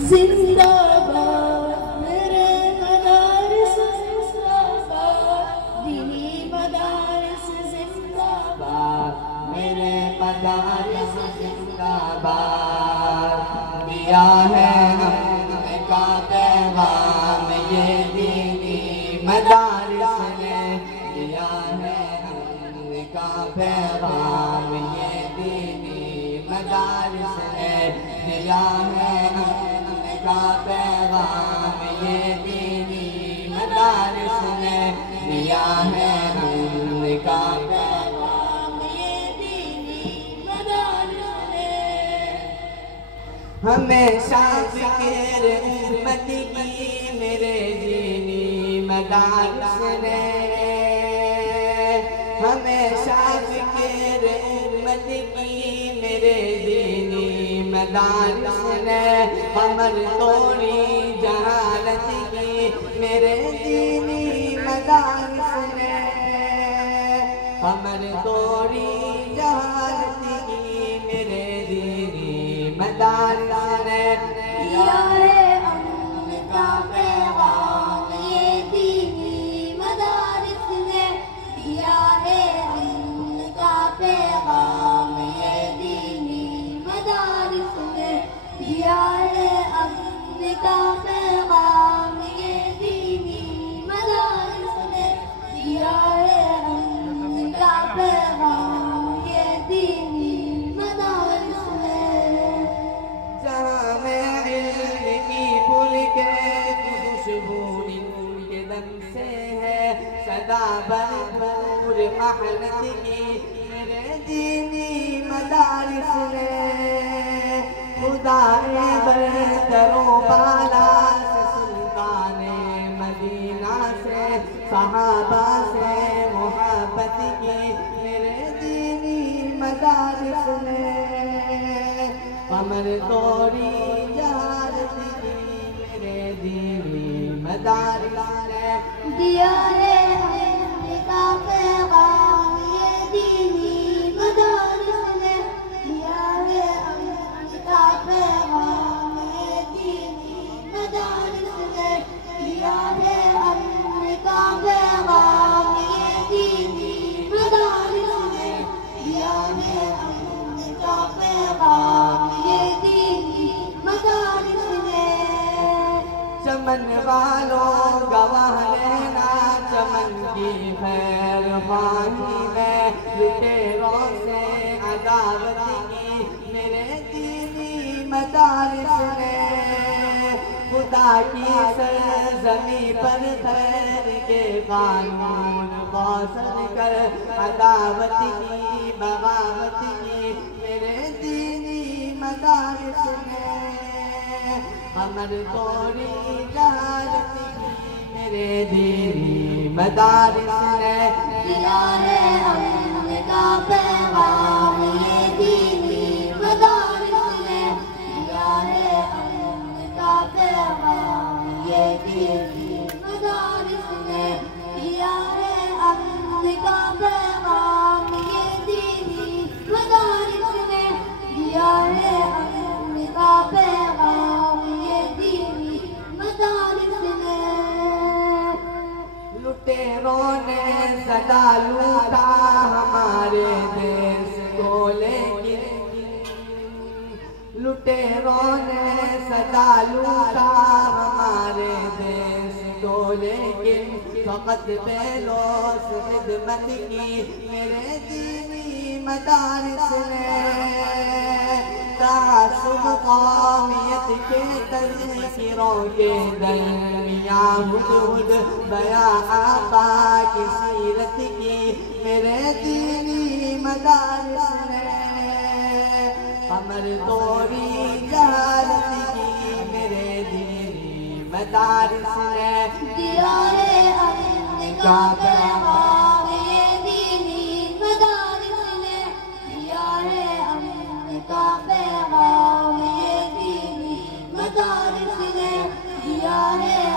زندہ باد میرے مدارس زندہ باد دینی مدارس زندہ باد میرے مدارس زندہ باد دیا ہے ہم نے کا پیغام یہ دینی مدارس نے دیا ہے ہم نے کا پیغام یہ دینی مدارس نے دیا ہے کا پیغام یہ دینی مدارس نے دیا ہے ہم نے کا پیغام یہ دینی مدارس نے ہمیشہ فکر امت کی میرے دینی مدارس نے ہمیشہ فکر امت کی میرے دینی مدارس نے قمر توڑی جہالت کی میرے دینی مدارس نے قمر توڑی جہالت کی میرے دینی مدارس نے دیا ہے امن کا پیغام یہ دینی مدارس نے دیا ہے امن کا پیغام یہ دینی مدارس نے دیا ہے امن کا پیغام یہ دینی مدارس نے دیا ہے امن کا پیغام یہ دینی مدارس نے جہاں میں علم کی پھول کے خوشبو ان کے دم سے ہے صدا بھرپور محنت کی میرے دینی مدارس نے خدا برتر و بالا سے سلطان مدینہ سے صحابہ سے محبت کی میرے دینی مدارس نے قمر توڑی جہالت کی میرے دینی مدارس نے دیا ہے امن کا پیغام یہ دینی مدارس نے دیا ہے امن کا پیغام یہ دینی مدارس نے دیا ہے امن کا پیغام یہ دینی مدارس نے دیا ہے امن کا پیغام یہ دینی مدارس نے چمن والوں گواہ لینا چمن کی خیر خواہی میں لٹیروں سے عداوت کی میرے دینی مدارس نے خدا کی سرزمین پر خیر کے قانون قاصر کر عداوت کی بغاوت کی میرے دینی مدارس نے قمر توڑی جہالت کی میرے دینی مدارس نے دیا ہے امن کا پیغام یہ دینی مدارس نے دیا ہے امن کا پیغام یہ دینی مدارس نے دیا ہے امن کا پیغام یہ دینی مدارس نے دیا ہے امن کا پیغام یہ دینی مدارس نے لٹیروں نے صدا لوٹا ہمارے دیس کو لیکن لٹیروں نے صدا لوٹا ہمارے دیس کو لیکن فقط بیلوس خدمت کی میرے دینی مدارس نے تعصب قومیت کے تذکروں کے درمیان حدود بیان آقا کی سیرت کی میرے دینی مدارس نے قمر توڑی جہالت کی میرے دینی مدارس نے دیا ہے امن کا پیغام یہ دینی مدارس نے دیا ہے، امن کا پیغام یہ دینی مدارس نے دیا ہے۔